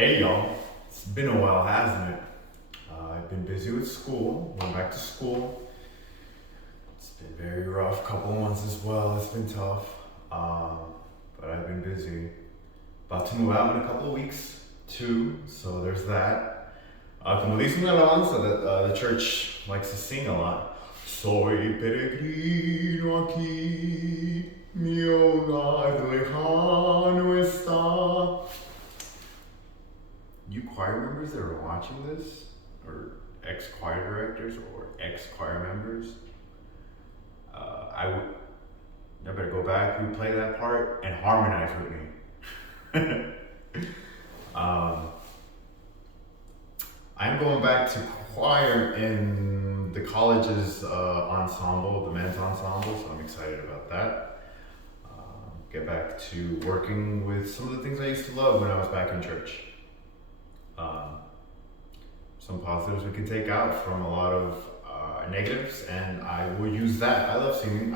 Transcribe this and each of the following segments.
Hey y'all, it's been a while, hasn't it? I've been busy with school, went back to school. It's been very rough, couple of months as well, it's been tough. But I've been busy. About to move out in a couple of weeks too, so there's that. Como dice una alabanza that the church likes to sing a lot. Soy peregrino aquí, mi hogar lejano está. You choir members that are watching this, or ex-choir directors, or ex-choir members, I better go back, replay that part, and harmonize with me. I'm going back to choir in the college's ensemble, the men's ensemble, so I'm excited about that. Get back to working with some of the things I used to love when I was back in church. Some positives we can take out from a lot of negatives, and I will use that. I love singing.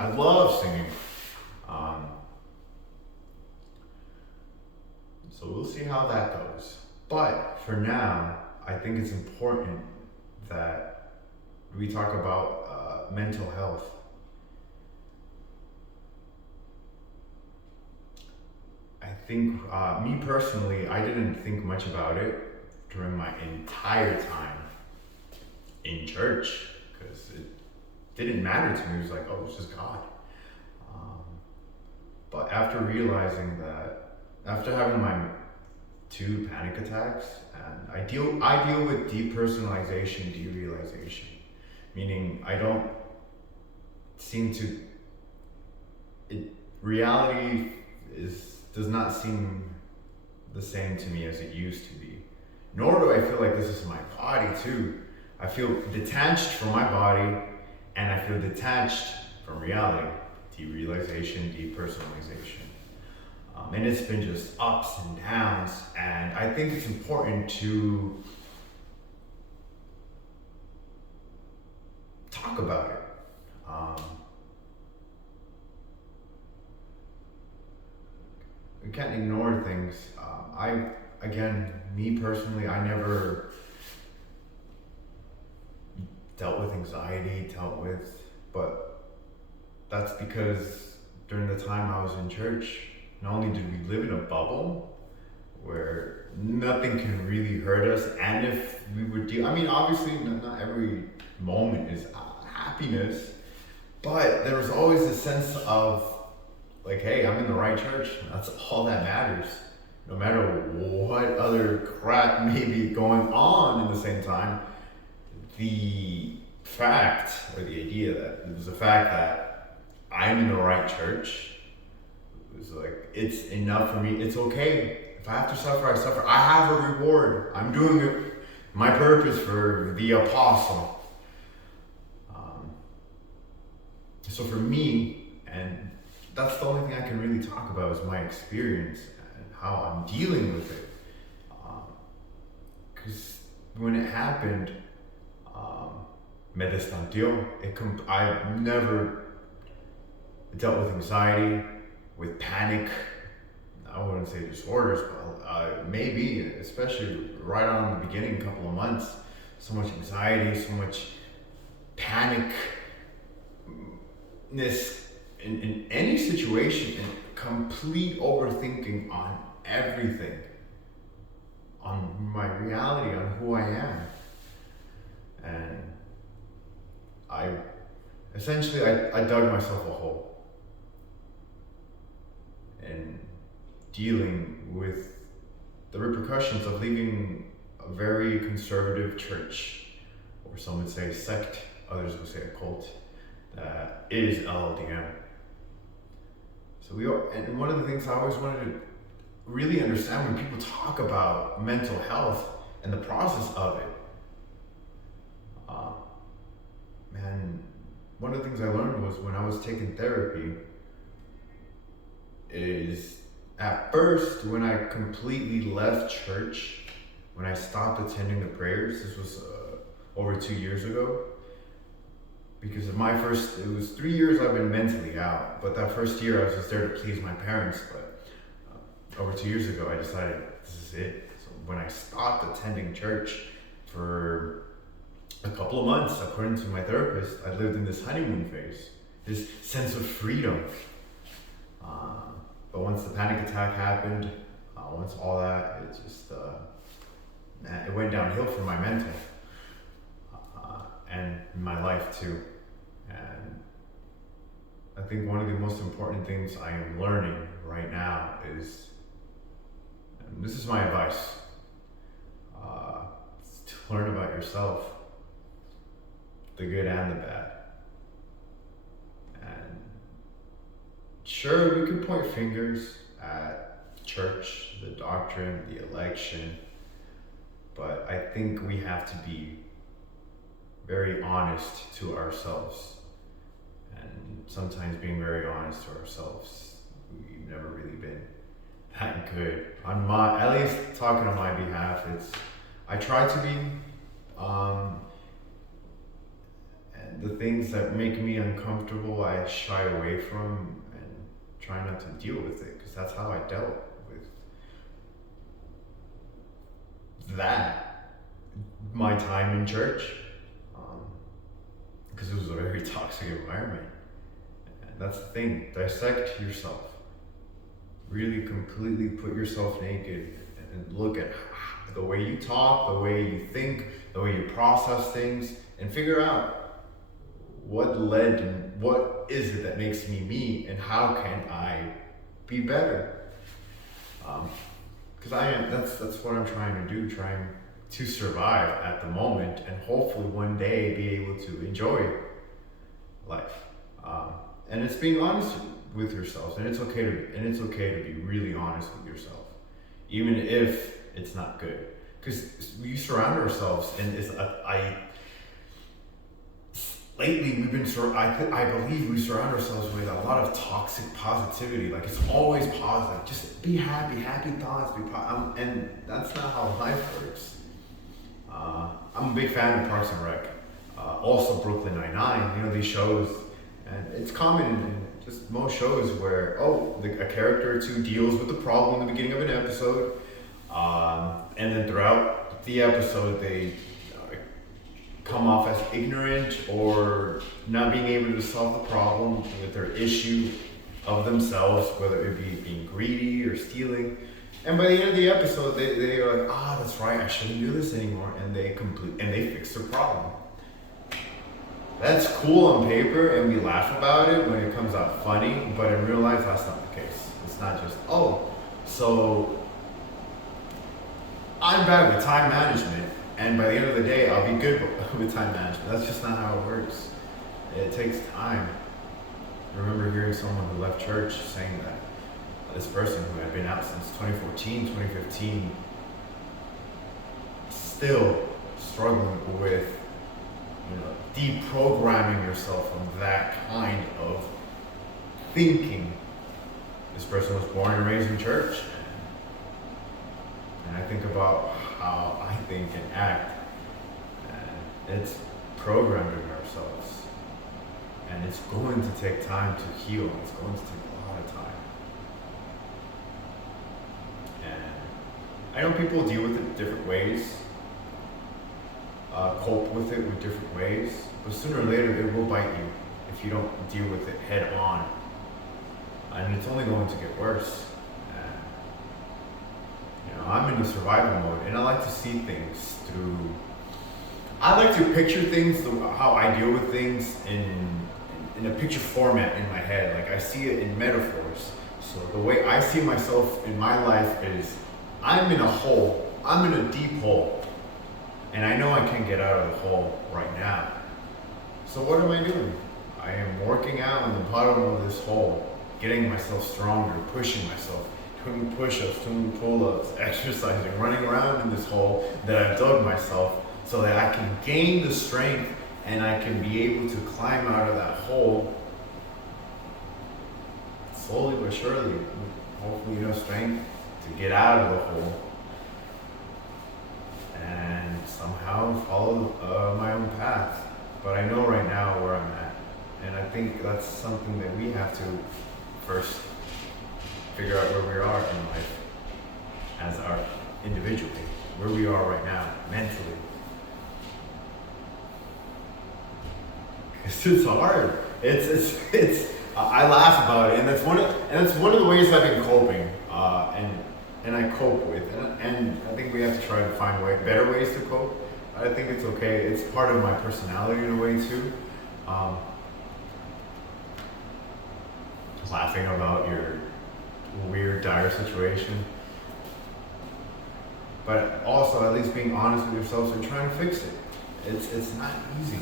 So we'll see how that goes. But for now, I think it's important that we talk about mental health. I think, me personally, I didn't think much about it during my entire time in church, because it didn't matter to me. It was like, oh, it's just God. But after realizing that, after having my 2 panic attacks, and I deal with depersonalization, derealization, meaning I don't seem to. Reality does not seem the same to me as it used to be. Nor do I feel like this is my body too. I feel detached from my body, and I feel detached from reality. Derealization, depersonalization. And it's been just ups and downs, and I think it's important to talk about it. We can't ignore things. Me personally, I never dealt with anxiety, but that's because during the time I was in church, not only did we live in a bubble where nothing can really hurt us, and if we would obviously not every moment is happiness, but there was always a sense of like, hey, I'm in the right church. That's all that matters. No matter what other crap may be going on in the same time, the fact, or the idea that it was the fact that I'm in the right church, it was like, it's enough for me. It's okay. If I have to suffer, I suffer. I have a reward. I'm doing it, my purpose for the apostle. So for me, and that's the only thing I can really talk about, is my experience and how I'm dealing with it. Because when it happened, me destanteó. I've never dealt with anxiety, with panic. I wouldn't say disorders, but maybe, especially right on the beginning, couple of months. So much anxiety, so much panicness in any situation, and complete overthinking on everything, on my reality, on who I am. And I dug myself a hole in dealing with the repercussions of leaving a very conservative church, or some would say sect, others would say a cult, that is Lldm. So and one of the things I always wanted to really understand when people talk about mental health and the process of it, one of the things I learned was when I was taking therapy, is at first, when I completely left church, when I stopped attending the prayers, this was over 2 years ago, because it was 3 years I've been mentally out, but that first year I was just there to please my parents. But over 2 years ago, I decided this is it. So when I stopped attending church for a couple of months, according to my therapist, I lived in this honeymoon phase, this sense of freedom. But once the panic attack happened, once all that, it just, it went downhill for my mental and my life too. And I think one of the most important things I am learning right now is, and this is my advice, to learn about yourself, the good and the bad. And sure, we could point fingers at church, the doctrine, the election, but I think we have to be very honest to ourselves. And sometimes being very honest to ourselves, we've never really been that good. At least talking on my behalf, I try to be, and the things that make me uncomfortable, I shy away from and try not to deal with it, because that's how I dealt with that, my time in church, because it was a very toxic environment. And that's the thing, dissect yourself. Really completely put yourself naked and look at the way you talk, the way you think, the way you process things, and figure out what is it that makes me me, and how can I be better? Because that's what I'm trying to do, trying to survive at the moment, and hopefully one day be able to enjoy life. And it's being honest with yourselves, and it's okay to be really honest with yourself, even if it's not good, because we surround ourselves, and lately we've been I believe we surround ourselves with a lot of toxic positivity. Like, it's always positive, just be happy thoughts, and that's not how life works. I'm a big fan of Parks and Rec, also Brooklyn Nine-Nine, these shows, and it's common in just most shows where a character or two deals with the problem in the beginning of an episode, and then throughout the episode they come off as ignorant or not being able to solve the problem with their issue of themselves, whether it be being greedy or stealing. And by the end of the episode, they are like, that's right, I shouldn't do this anymore, and they fix their problem. That's cool on paper, and we laugh about it when it comes out funny, but in real life, that's not the case. It's not just, so I'm bad with time management, and by the end of the day, I'll be good with time management. That's just not how it works. It takes time. I remember hearing someone who left church saying that this person who had been out since 2014, 2015, still struggling with deprogramming yourself from that kind of thinking. This person was born and raised in church, and I think about how I think and act, and it's programmed in ourselves, and it's going to take time to heal. It's going to take a lot of time. I know people deal with it different ways, cope with it with different ways, but sooner or later it will bite you if you don't deal with it head on. And it's only going to get worse. And, I'm in the survival mode, and I like to see things through, I like to picture things, how I deal with things in a picture format in my head. Like, I see it in metaphors. So the way I see myself in my life is, I'm in a hole. I'm in a deep hole. And I know I can't get out of the hole right now. So what am I doing? I am working out in the bottom of this hole, getting myself stronger, pushing myself, doing push-ups, doing pull-ups, exercising, running around in this hole that I've dug myself, so that I can gain the strength and I can be able to climb out of that hole slowly but surely, hopefully enough strength to get out of the hole and somehow follow my own path. But I know right now where I'm at, and I think that's something that we have to first figure out where we are in life as our individually, where we are right now, mentally. It's hard. I laugh about it, and that's one of the ways I've been coping, and I cope with, and I think we have to try to find better ways to cope. I think it's okay. It's part of my personality in a way too. Laughing about your weird, dire situation, but also at least being honest with yourself and trying to fix it. It's not easy.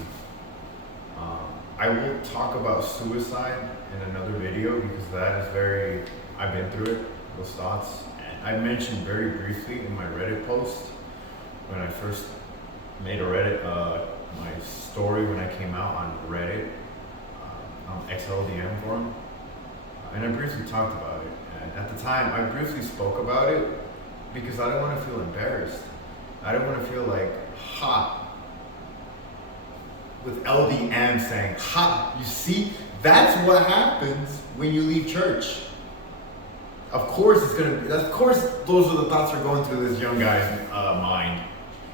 I will talk about suicide in another video because that is I've been through it, those thoughts. And I mentioned very briefly in my Reddit post when I first made a Reddit, my story when I came out on Reddit, on Lldm forum. And I briefly talked about it. And at the time, I briefly spoke about it because I don't want to feel embarrassed. I don't want to feel like, with Lldm saying, you see, that's what happens when you leave church. Of course those are the thoughts that are going through this young guy's mind.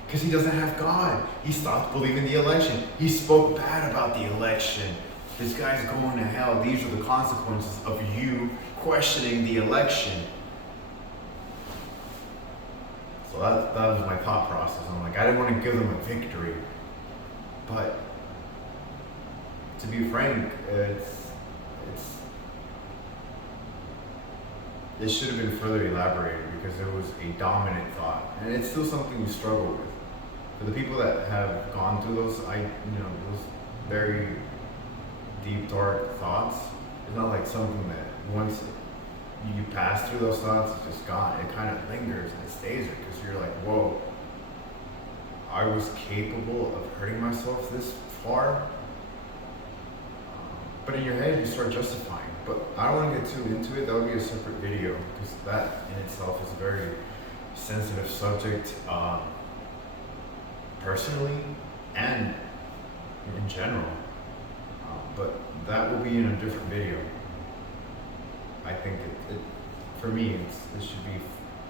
Because he doesn't have God. He stopped believing the election. He spoke bad about the election. This guy's going to hell. These are the consequences of you questioning the election. So that was my thought process. I'm like, I didn't want to give them a victory. But to be frank, it should have been further elaborated because it was a dominant thought. And it's still something you struggle with. For the people that have gone through those very deep, dark thoughts, it's not like something that once you pass through those thoughts, it's just gone. It kind of lingers and it stays there because you're like, whoa, I was capable of hurting myself this far. But in your head, you start justifying. But I don't want to get too into it. That would be a separate video because that in itself is a very sensitive subject, personally and in general. But that will be in a different video. I think for me, it should be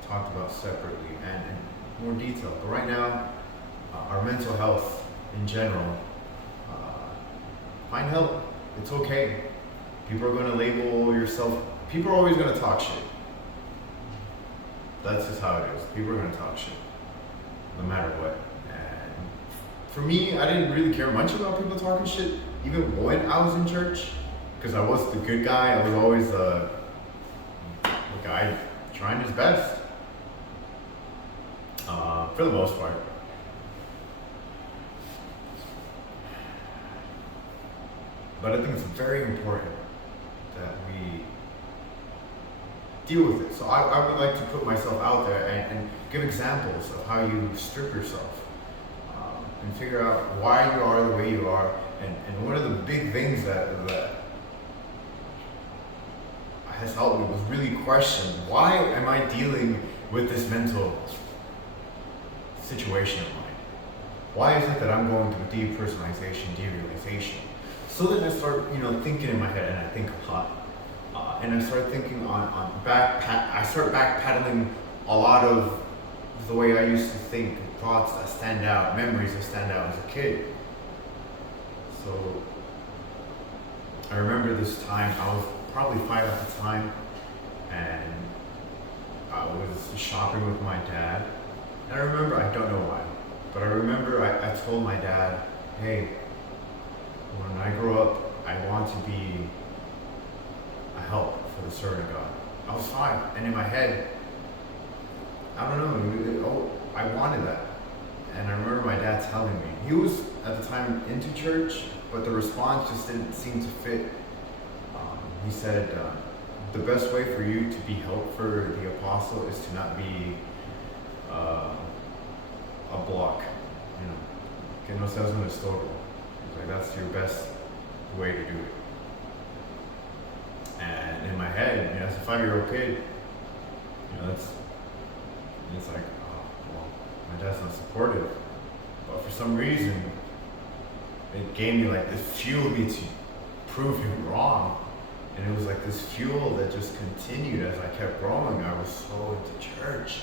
talked about separately and in more detail. But right now, our mental health in general, find help. It's okay. People are going to label yourself. People are always going to talk shit. That's just how it is. People are going to talk shit, no matter what. And for me, I didn't really care much about people talking shit, even when I was in church, because I was the good guy. I was always the guy trying his best, for the most part. But I think it's very important that we deal with it. So I would like to put myself out there and give examples of how you strip yourself and figure out why you are the way you are. And one of the big things that has helped me was really question, why am I dealing with this mental situation of mine? Why is it that I'm going through depersonalization, derealization? So then I start, thinking in my head, and I think a lot. And I start thinking I start backpedaling a lot of the way I used to think, thoughts that stand out, memories that stand out as a kid. So I remember this time, I was probably 5 at the time, and I was shopping with my dad. And I remember, I don't know why, but I remember I told my dad, hey, when I grow up, I want to be a help for the servant of God. I was 5, and in my head, I don't know, I wanted that. And I remember my dad telling me, he was at the time into church, but the response just didn't seem to fit. He said, the best way for you to be help for the apostle is to not be a block, que no seas un estorbo. Like, that's your best way to do it. And in my head, as a 5-year-old kid, it's like, oh, well, my dad's not supportive. But for some reason, it gave me this fueled me to prove him wrong. And it was like this fuel that just continued as I kept growing. I was so into church.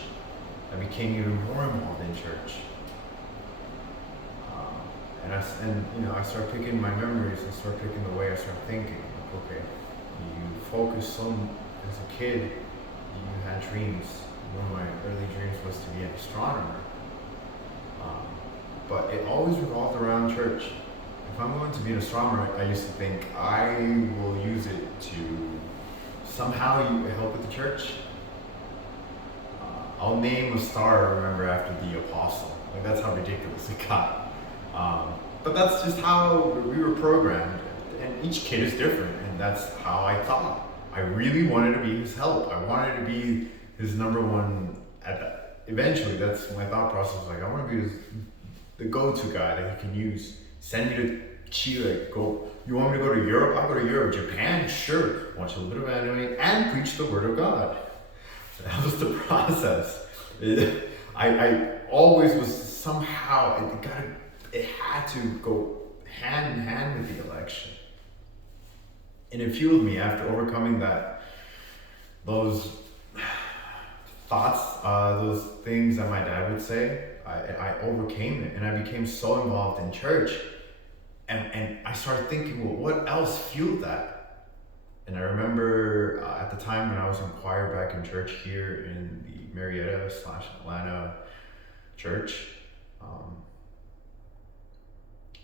I became even more involved in church. I start picking my memories. I start picking the way I start thinking. Like, okay, you focus so as a kid, you had dreams. One of my early dreams was to be an astronomer. Um, but it always revolved around church. If I'm going to be an astronomer, I used to think I will use it to somehow help with the church. I'll name a star I remember after the apostle. Like, that's how ridiculous it got. But that's just how we were programmed, and each kid is different, and that's how I thought. I really wanted to be his help. I wanted to be his number one. Eventually, that's my thought process. Like, I want to be the go-to guy that he can use. Send me to Chile. Go. You want me to go to Europe? I'll go to Europe. Japan? Sure. Watch a little bit of anime and preach the word of God. That was the process. I always was somehow, it had to go hand in hand with the election. And it fueled me after overcoming those thoughts, those things that my dad would say. I overcame it, and I became so involved in church. And I started thinking, well, what else fueled that? And I remember at the time when I was in choir back in church here in the Marietta/Atlanta church,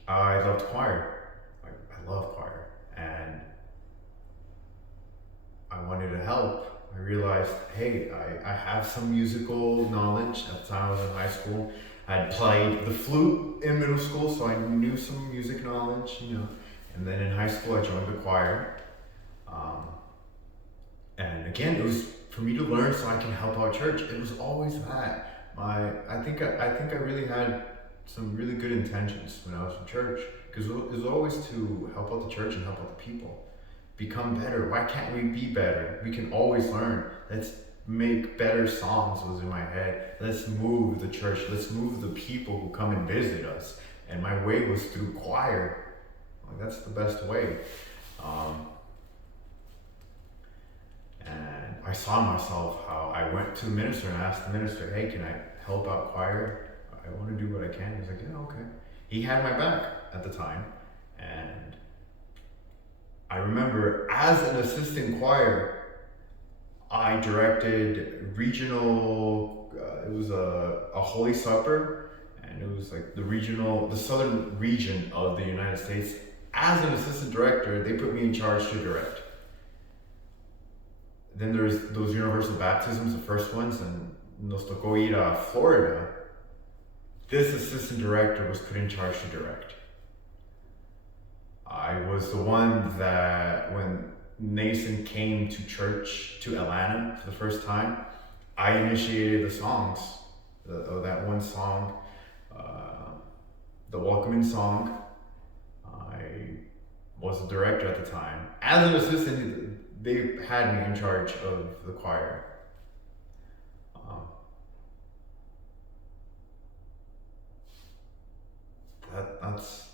I loved choir. I love choir. And I wanted to help. I realized, hey, I have some musical knowledge. At the time I was in high school. I had played the flute in middle school, so I knew some music knowledge, And then in high school, I joined the choir. And again, it was for me to learn so I can help out church. It was always that. I think I really had some really good intentions when I was in church, because it was always to help out the church and help out the people. Become better. Why can't we be better? We can always learn. Let's make better songs was in my head. Let's move the church. Let's move the people who come and visit us. And my way was through choir. That's the best way. And I saw myself how I went to the minister and asked the minister, hey, can I help out choir? I want to do what I can. He's like, yeah, okay. He had my back at the time. And I remember as an assistant choir, I directed regional, it was a Holy Supper, and it was like the southern region of the United States. As an assistant director, they put me in charge to direct. Then there's those universal baptisms, the first ones, and nos tocó ir a Florida. This assistant director was put in charge to direct. I was the one that when Nason came to church, to Atlanta for the first time, I initiated the songs, that one song, the welcoming song. I was the director at the time. As an assistant, they had me in charge of the choir. That's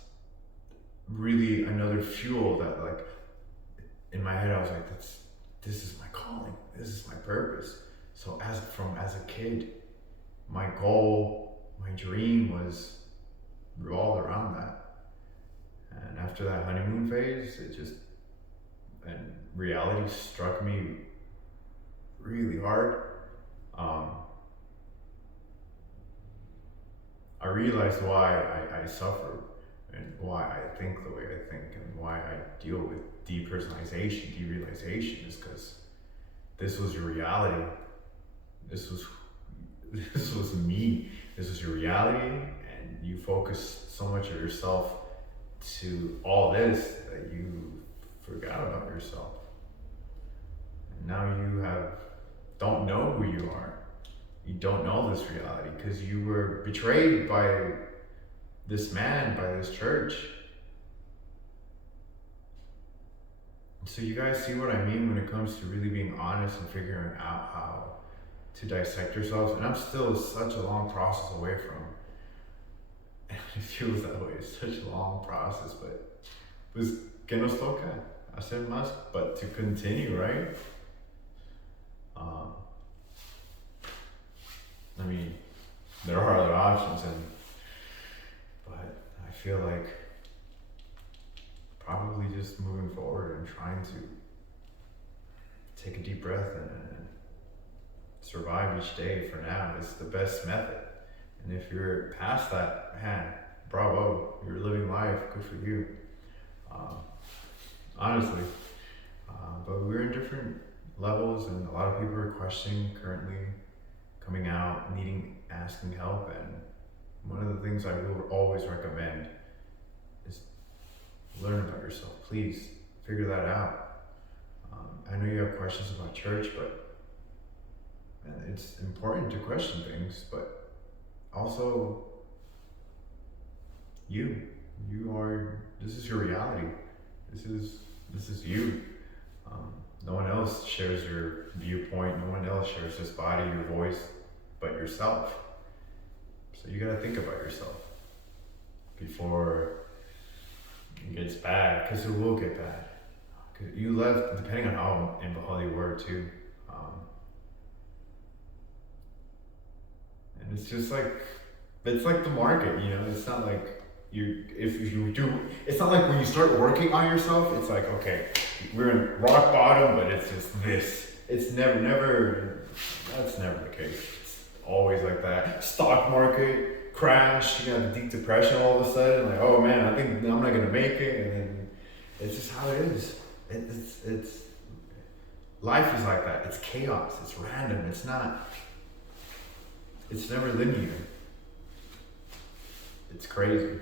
really another fuel that, like, in my head I was like, this is my calling, this is my purpose. So as a kid, my goal, my dream was revolved around that. And after that honeymoon phase, and reality struck me really hard. I realized why I suffer and why I think the way I think and why I deal with depersonalization, derealization, is because this was your reality. This was me. This was your reality, and you focus so much of yourself to all this that you forgot about yourself. And now you don't know who you are. You don't know this reality because you were betrayed by this man, by this church. So you guys see what I mean when it comes to really being honest and figuring out how to dissect yourselves. And I'm still such a long process away from. And it feels that way. It's such a long process, but pues que nos toca hacer más, but to continue, right? I mean, options, but I feel like probably just moving forward and trying to take a deep breath and survive each day for now is the best method. And if you're past that, man, bravo, you're living life, good for you. Honestly, but we're in different levels, and a lot of people are questioning currently, coming out, asking help. And one of the things I will always recommend is learn about yourself. Please figure that out. I know you have questions about church, but it's important to question things, but also this is your reality. This is you. No one else shares your viewpoint. No one else shares this body, your voice, but yourself. So you gotta think about yourself before it gets bad, because it will get bad. 'Cause you left, depending on how involved you were too. And it's just like, it's like the market, it's not like it's not like when you start working on yourself, it's like, okay, we're in rock bottom, but it's just this. It's never, that's never the case. It's always like that. Stock market crash, you have a deep depression all of a sudden, like, oh man, I think I'm not gonna make it, and then it's just how it is. It's life is like that. It's chaos, it's random, it's never linear. It's crazy.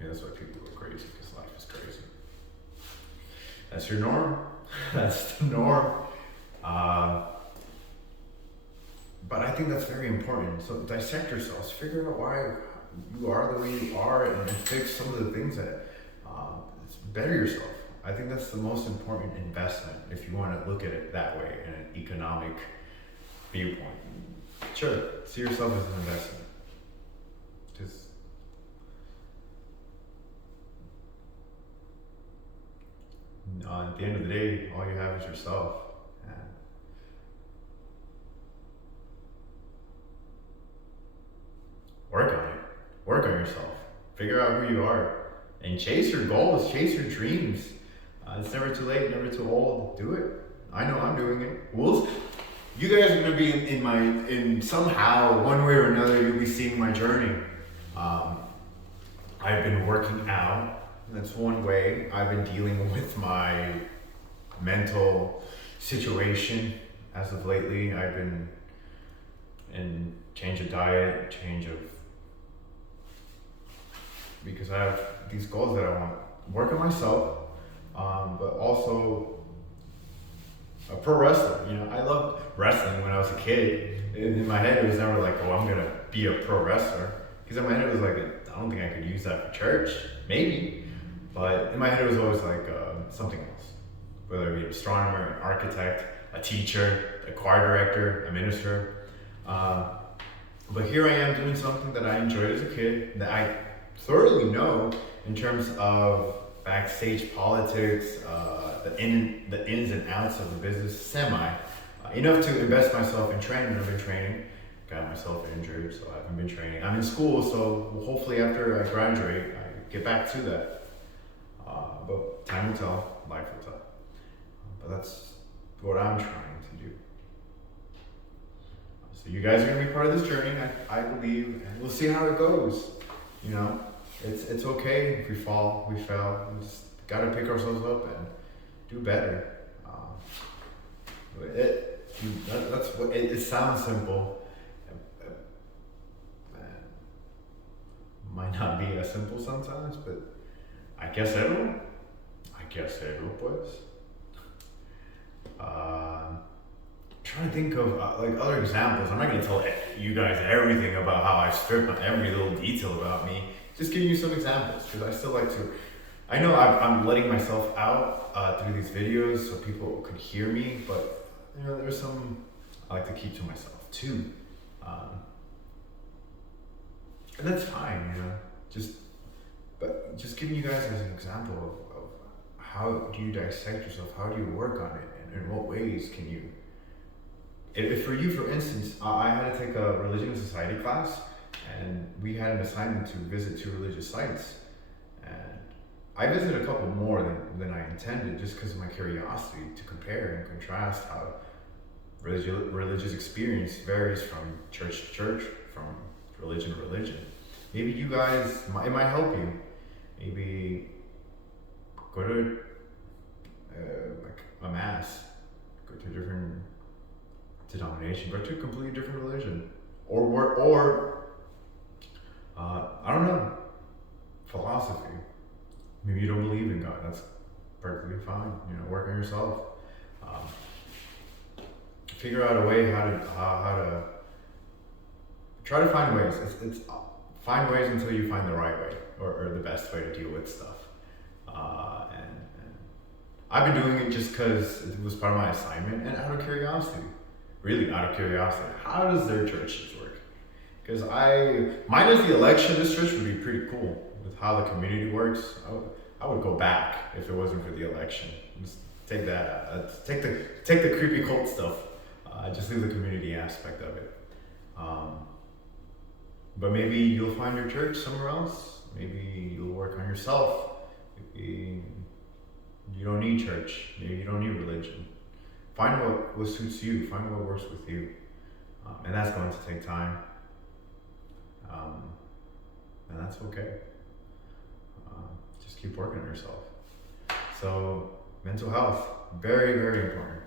Yeah, that's why people go crazy, because life is crazy. That's your norm. That's the norm. But I think that's very important. So dissect yourselves, figure out why you are the way you are, and fix some of the things that better yourself. I think that's the most important investment if you want to look at it that way in an economic viewpoint. Sure, see yourself as an investment. Just at the end of the day, all you have is yourself. And work on it. Work on yourself. Figure out who you are. And chase your goals, chase your dreams. It's never too late, never too old. Do it. I know I'm doing it. You guys are gonna be in somehow, one way or another, you'll be seeing my journey. I've been working out. That's one way. I've been dealing with my mental situation as of lately. I've been in change of diet, because I have these goals that I want to work on myself, but also a pro wrestler. I loved wrestling when I was a kid. In my head, it was never like, oh, I'm gonna be a pro wrestler. Because in my head, it was like, I don't think I could use that for church. Maybe. But in my head, it was always like something else. Whether it be an astronomer, an architect, a teacher, a choir director, a minister. But here I am doing something that I enjoyed as a kid, that I thoroughly know in terms of backstage politics, the ins and outs of the business, enough to invest myself in training. I've been training, got myself injured, so I haven't been training. I'm in school, so hopefully after I graduate, I get back to that. But time will tell, life will tell. But that's what I'm trying to do. So you guys are gonna be part of this journey, I believe, and we'll see how it goes. It's okay if we fall, we fail. We just gotta pick ourselves up and do better. That's what it sounds simple. Might not be as simple sometimes, but I guess everyone pues. Trying to think of like other examples. I'm not gonna tell you guys everything about how I stripped on every little detail about me. Just giving you some examples, because I still like to. I know I'm letting myself out through these videos so people could hear me, but there's some I like to keep to myself too, and that's fine. But just giving you guys as an example of how do you dissect yourself, how do you work on it, and in what ways can you. If for you, for instance, I had to take a religion and society class, and we had an assignment to visit 2 religious sites. And I visited a couple more than I intended, just because of my curiosity to compare and contrast how religious experience varies from church to church, from religion to religion. Maybe you guys, it might help you. Maybe go to like a mass, go to a different denomination, go to a completely different religion, or I don't know, philosophy. Maybe you don't believe in God. That's perfectly fine. Work on yourself. Figure out a way how to try to find ways. It's find ways until you find the right way, or the best way to deal with stuff. And I've been doing it just because it was part of my assignment and out of curiosity. Really, out of curiosity. How does their church work? Because minus the election, this church would be pretty cool with how the community works. I would go back if it wasn't for the election. Just take that out. Take the creepy cult stuff. Just leave the community aspect of it. But maybe you'll find your church somewhere else. Maybe you'll work on yourself. Maybe you don't need church. Maybe you don't need religion. Find what suits you. Find what works with you. And that's going to take time. And that's okay. Just keep working on yourself. So, mental health, very, very important.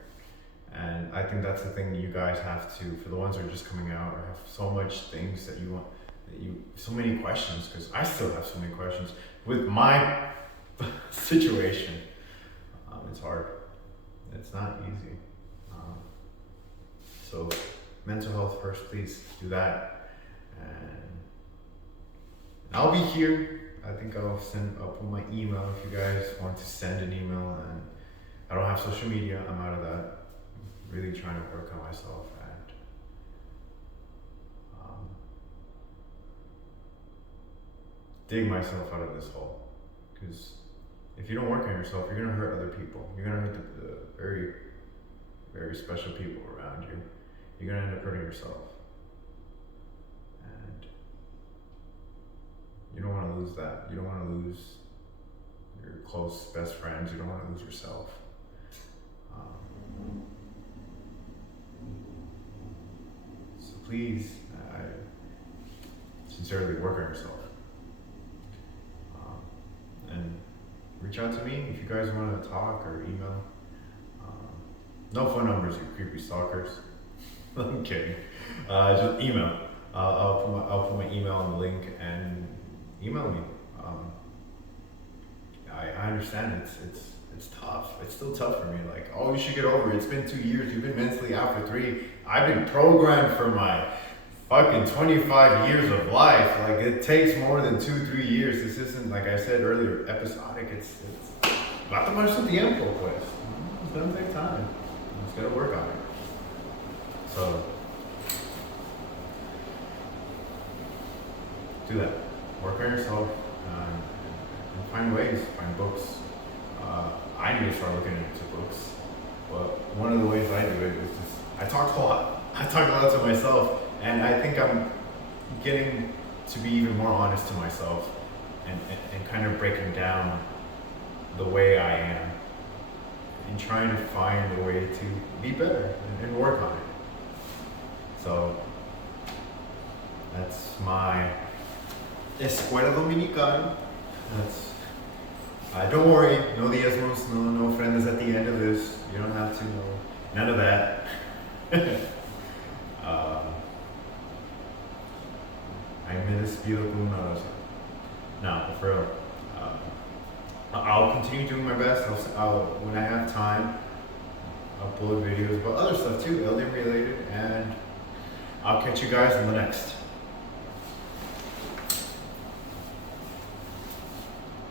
And I think that's the thing you guys have to, for the ones that are just coming out or have so much things that you want, so many questions, because I still have so many questions with my situation. It's hard. It's not easy. So mental health first, please do that. And I'll be here. I think I'll put my email if you guys want to send an email. And I don't have social media. I'm out of that. I'm really trying to work on myself and dig myself out of this hole. Because if you don't work on yourself, you're gonna hurt other people. You're gonna hurt the very, very special people around you. You're gonna end up hurting yourself. And you don't wanna lose that. You don't wanna lose your close best friends. You don't wanna lose yourself. So please, sincerely work on yourself. And reach out to me if you guys want to talk or email. No phone numbers, you creepy stalkers. I'm kidding. Just email. I'll put my email on the link and email me. I understand it's tough. It's still tough for me. Like, oh, you should get over it. It's been 2 years. You've been mentally out for 3. I've been programmed for my fucking 25 years of life. Like, it takes more than 2-3 years. This isn't, like I said earlier, episodic. It's not the much Lldm quest. It's gonna take time. It's gonna work on it. So do that. Work on yourself and find ways. Find books. I need to start looking into books. But one of the ways I do it is just I talk a lot. I talk a lot to myself. And I think I'm getting to be even more honest to myself and kind of breaking down the way I am and trying to find a way to be better and work on it. So that's my Escuela Dominical. Don't worry, no diezmos, no ofrendas at the end of this. You don't have to know. None of that. I me despido con una oración. No, but for real. I'll continue doing my best. When I have time, I'll upload videos about other stuff too, Lldm related, and I'll catch you guys in the next.